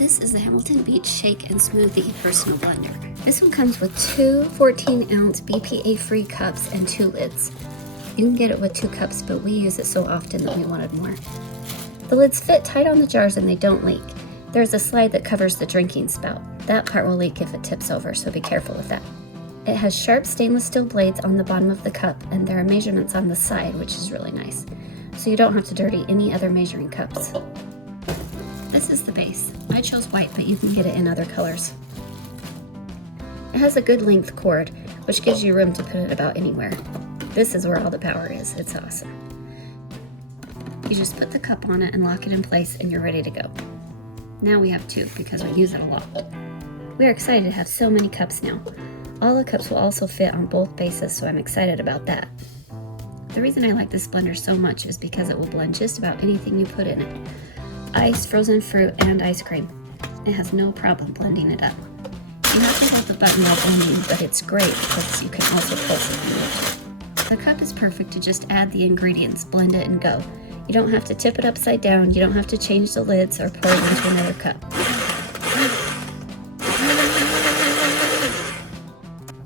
This is the Hamilton Beach Shake and Smoothie Personal Blender. This one comes with two 14-ounce BPA-free cups and two lids. You can get it with 2 cups, but we use it so often that we wanted more. The lids fit tight on the jars and they don't leak. There's a slide that covers the drinking spout. That part will leak if it tips over, so be careful with that. It has sharp stainless steel blades on the bottom of the cup, and there are measurements on the side, which is really nice. So you don't have to dirty any other measuring cups. This is the base. I chose white, but you can get it in other colors. It has a good length cord, which gives you room to put it about anywhere. This is where all the power is. It's awesome. You just put the cup on it and lock it in place, and you're ready to go. Now we have 2 because we use it a lot. We are excited to have so many cups now. All the cups will also fit on both bases, so I'm excited about that. The reason I like this blender so much is because it will blend just about anything you put in it. Ice, frozen fruit, and ice cream. It has no problem blending it up. You have to hold the button while blending, but it's great because you can also pulse it if you want to. The cup is perfect to just add the ingredients, blend it, and go. You don't have to tip it upside down, you don't have to change the lids or pour it into another cup.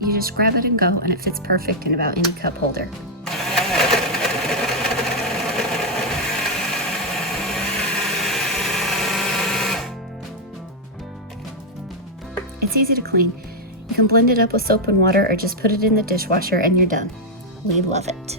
You just grab it and go, and it fits perfect in about any cup holder. It's easy to clean. You can blend it up with soap and water or just put it in the dishwasher and you're done. We love it.